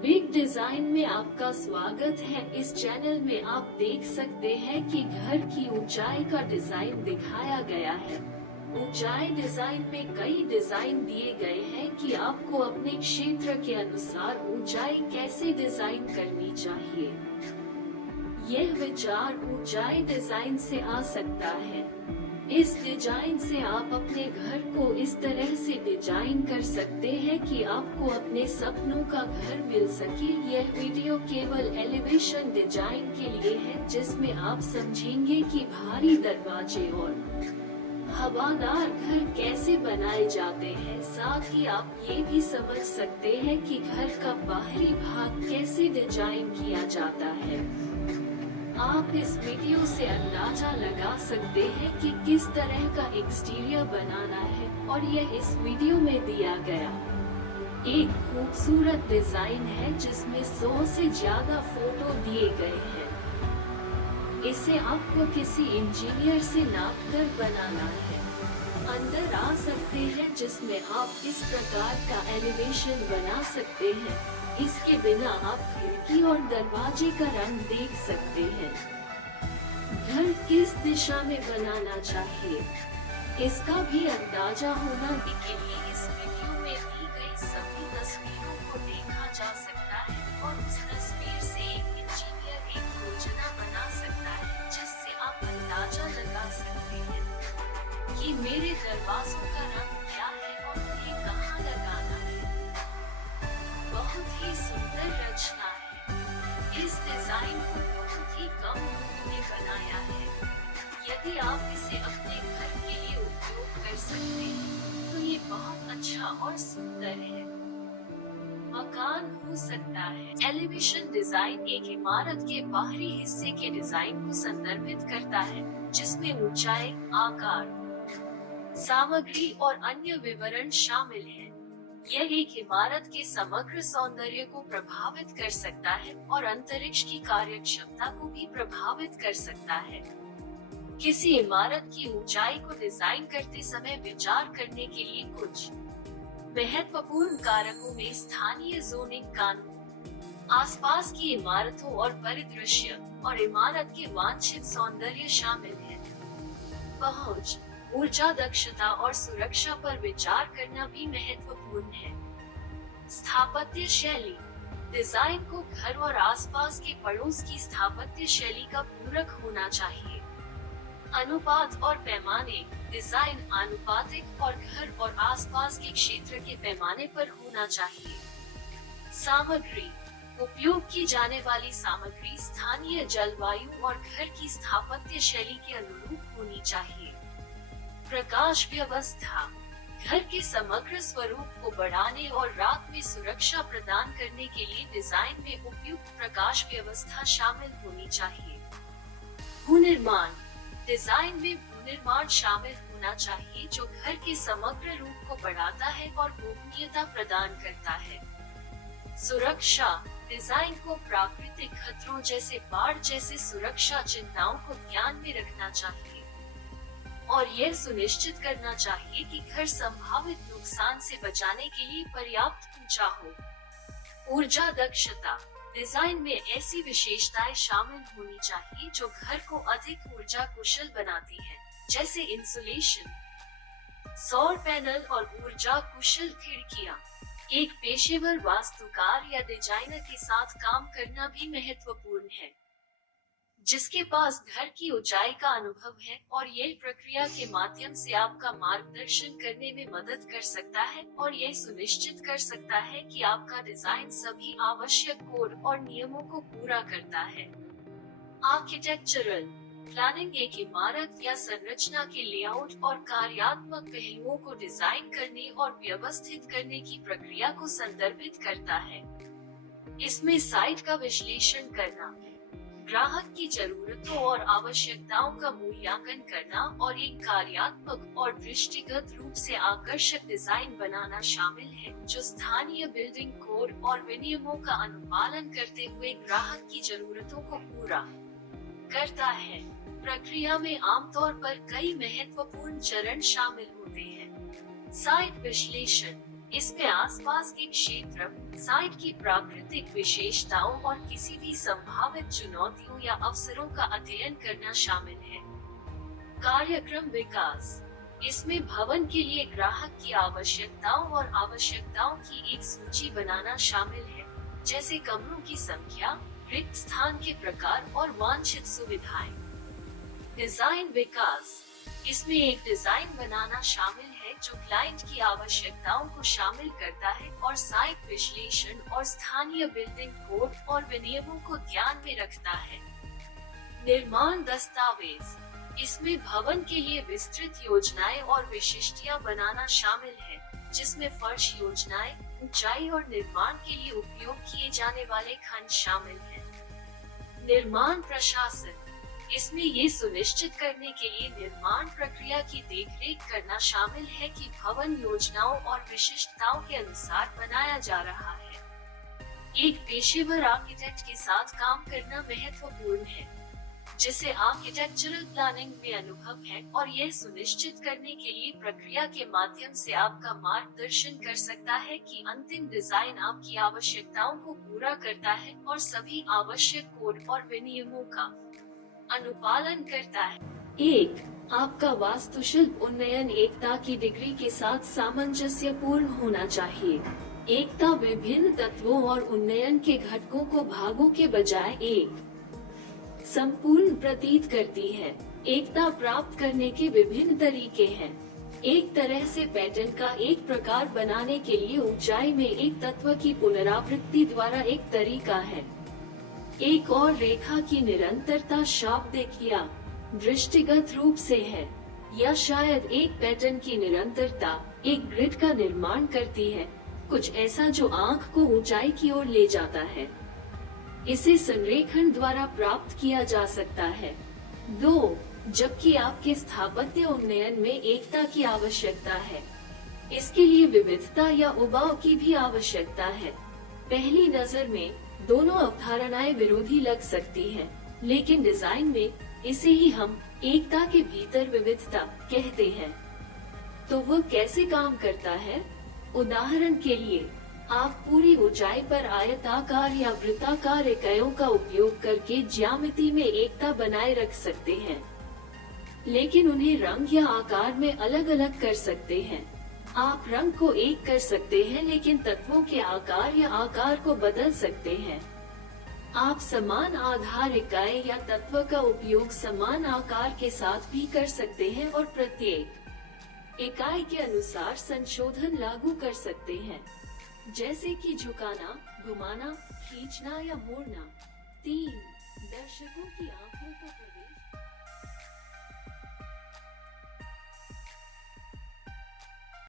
Big design में आपका स्वागत है। इस चैनल में आप देख सकते हैं कि घर की ऊंचाई का डिजाइन दिखाया गया है। ऊंचाई डिजाइन में कई डिजाइन दिए गए हैं कि आपको अपने क्षेत्र के अनुसार ऊंचाई कैसे डिजाइन करनी चाहिए। यह विचार ऊंचाई डिजाइन से आ सकता है। इस डिजाइन से आप अपने घर को इस तरह से डिजाइन कर सकते हैं कि आपको अपने सपनों का घर मिल सके। यह वीडियो केवल एलिवेशन डिजाइन के लिए है, जिसमें आप समझेंगे कि भारी दरवाजे और हवादार घर कैसे बनाए जाते हैं। साथ ही आप ये भी समझ सकते हैं कि घर का बाहरी भाग कैसे डिजाइन किया जाता है। आप इस वीडियो से अंदाजा लगा सकते हैं कि किस तरह का एक्सटीरियर बनाना है, और यह इस वीडियो में दिया गया एक खूबसूरत डिजाइन है जिसमें 100 से ज्यादा फोटो दिए गए हैं। इसे आपको किसी इंजीनियर से नापकर बनाना है। अंदर आ सकते हैं जिसमें आप इस प्रकार का एलिवेशन बना सकते हैं। इसके बिना आप खिड़की और दरवाजे का रंग देख सकते हैं। घर किस दिशा में बनाना चाहिए, इसका भी अंदाजा होना के लिए इस वीडियो में दी गई सभी तस्वीरों को देखा जा सकता है, और उस तस्वीर से एक इंजीनियर एक योजना बना सकता है, जिससे आप अंदाजा लगा सकते हैं कि मेरे दरवाजों का रंग क्या है और उन्हें कहाँ लगाना है। बहुत ही सुंदर रचना है। इस डिजाइन को बहुत ही कम लोगों ने बनाया है। यदि आप इसे अपने घर के लिए उपयोग कर सकते हैं, तो ये बहुत अच्छा और सुंदर है। मकान हो सकता है। एलिवेशन डिजाइन एक इमारत के बाहरी हिस्से के डिजाइन को संदर्भित करता है, जिसमें ऊंचाई, आकार, सामग्री और अन्य विवरण शामिल हैं। यह एक इमारत के समग्र सौंदर्य को प्रभावित कर सकता है और अंतरिक्ष की कार्यक्षमता को भी प्रभावित कर सकता है। किसी इमारत की ऊंचाई को डिजाइन करते समय विचार करने के लिए कुछ महत्वपूर्ण कारकों में स्थानीय जोनिंग कानून, आसपास की इमारतों और परिदृश्य, और इमारत के वांछित सौंदर्य शामिल है। पहुंच, ऊर्जा दक्षता और सुरक्षा पर विचार करना भी महत्वपूर्ण है। स्थापत्य शैली, डिजाइन को घर और आसपास के पड़ोस की स्थापत्य शैली का पूरक होना चाहिए। अनुपात और पैमाने, डिजाइन आनुपातिक और घर और आसपास के क्षेत्र के पैमाने पर होना चाहिए। सामग्री, उपयोग की जाने वाली सामग्री स्थानीय जलवायु और घर की स्थापत्य शैली के अनुरूप होनी चाहिए। प्रकाश व्यवस्था, घर के समग्र स्वरूप को बढ़ाने और रात में सुरक्षा प्रदान करने के लिए डिजाइन में उपयुक्त प्रकाश व्यवस्था शामिल होनी चाहिए। भूनिर्माण, डिजाइन में भूनिर्माण शामिल होना चाहिए जो घर के समग्र रूप को बढ़ाता है और गोपनीयता प्रदान करता है। सुरक्षा, डिजाइन को प्राकृतिक खतरों जैसे बाढ़ जैसे सुरक्षा चिंताओं को ध्यान में रखना चाहिए, और यह सुनिश्चित करना चाहिए कि घर संभावित नुकसान से बचाने के लिए पर्याप्त ऊंचा हो। ऊर्जा दक्षता, डिजाइन में ऐसी विशेषताएं शामिल होनी चाहिए जो घर को अधिक ऊर्जा कुशल बनाती है, जैसे इंसुलेशन, सौर पैनल और ऊर्जा कुशल खिड़कियां। एक पेशेवर वास्तुकार या डिजाइनर के साथ काम करना भी महत्वपूर्ण है, जिसके पास घर की ऊंचाई का अनुभव है, और यह प्रक्रिया के माध्यम से आपका मार्गदर्शन करने में मदद कर सकता है और यह सुनिश्चित कर सकता है कि आपका डिजाइन सभी आवश्यक कोड और नियमों को पूरा करता है। आर्किटेक्चरल प्लानिंग एक इमारत या संरचना के लेआउट और कार्यात्मक पहलुओं को डिजाइन करने और व्यवस्थित करने की प्रक्रिया को संदर्भित करता है। इसमें साइट का विश्लेषण करना, ग्राहक की जरूरतों और आवश्यकताओं का मूल्यांकन करना और एक कार्यात्मक और दृष्टिगत रूप से आकर्षक डिजाइन बनाना शामिल है, जो स्थानीय बिल्डिंग कोड और विनियमों का अनुपालन करते हुए ग्राहक की जरूरतों को पूरा करता है। प्रक्रिया में आमतौर पर कई महत्वपूर्ण चरण शामिल होते हैं। साइट विश्लेषण, इसमें आसपास के क्षेत्र, साइट की प्राकृतिक विशेषताओं और किसी भी संभावित चुनौतियों या अवसरों का अध्ययन करना शामिल है। कार्यक्रम विकास, इसमें भवन के लिए ग्राहक की आवश्यकताओं और आवश्यकताओं की एक सूची बनाना शामिल है, जैसे कमरों की संख्या, रिक्त स्थान के प्रकार और वांछित सुविधाएं। डिजाइन विकास, इसमें एक डिजाइन बनाना शामिल है जो क्लाइंट की आवश्यकताओं को शामिल करता है और साइट विश्लेषण और स्थानीय बिल्डिंग कोड और विनियमों को ध्यान में रखता है। निर्माण दस्तावेज, इसमें भवन के लिए विस्तृत योजनाएं और विशिष्टियां बनाना शामिल है, जिसमें फर्श योजनाएं, ऊंचाई और निर्माण के लिए उपयोग किए जाने वाले खंड शामिल हैं। निर्माण प्रशासन, इसमें ये सुनिश्चित करने के लिए निर्माण प्रक्रिया की देखरेख करना शामिल है कि भवन योजनाओं और विशिष्टताओं के अनुसार बनाया जा रहा है। एक पेशेवर आर्किटेक्ट के साथ काम करना महत्वपूर्ण है, जिसे आर्किटेक्चरल प्लानिंग में अनुभव है और यह सुनिश्चित करने के लिए प्रक्रिया के माध्यम से आपका मार्गदर्शन कर सकता है कि अंतिम डिजाइन आपकी आवश्यकताओं को पूरा करता है और सभी आवश्यक कोड और विनियमों का अनुपालन करता है। 1. आपका वास्तुशिल्प उन्नयन एकता की डिग्री के साथ सामंजस्यपूर्ण होना चाहिए। एकता विभिन्न तत्वों और उन्नयन के घटकों को भागों के बजाय एक संपूर्ण प्रतीत करती है। एकता प्राप्त करने के विभिन्न तरीके हैं। एक तरह से पैटर्न का एक प्रकार बनाने के लिए ऊंचाई में एक तत्व की पुनरावृत्ति द्वारा एक तरीका है। एक और रेखा की निरंतरता शाब्दिक या दृष्टिगत रूप से है, या शायद एक पैटर्न की निरंतरता एक ग्रिड का निर्माण करती है, कुछ ऐसा जो आंख को ऊंचाई की ओर ले जाता है। इसे संरेखण द्वारा प्राप्त किया जा सकता है। 2. जबकि आपके स्थापत्य उन्नयन में एकता की आवश्यकता है, इसके लिए विविधता या उबाऊ की भी आवश्यकता है। पहली नजर में दोनों अवधारणाएं विरोधी लग सकती हैं, लेकिन डिजाइन में इसे ही हम एकता के भीतर विविधता कहते हैं। तो वह कैसे काम करता है? उदाहरण के लिए, आप पूरी ऊंचाई पर आयताकार या वृत्ताकार इकाइयों का उपयोग करके ज्यामिति में एकता बनाए रख सकते हैं, लेकिन उन्हें रंग या आकार में अलग अलग कर सकते हैं। आप रंग को एक कर सकते हैं, लेकिन तत्वों के आकार या आकार को बदल सकते हैं। आप समान आधार इकाई या तत्व का उपयोग समान आकार के साथ भी कर सकते हैं और प्रत्येक इकाई के अनुसार संशोधन लागू कर सकते हैं, जैसे कि झुकाना, घुमाना, खींचना या मोड़ना। 3. दर्शकों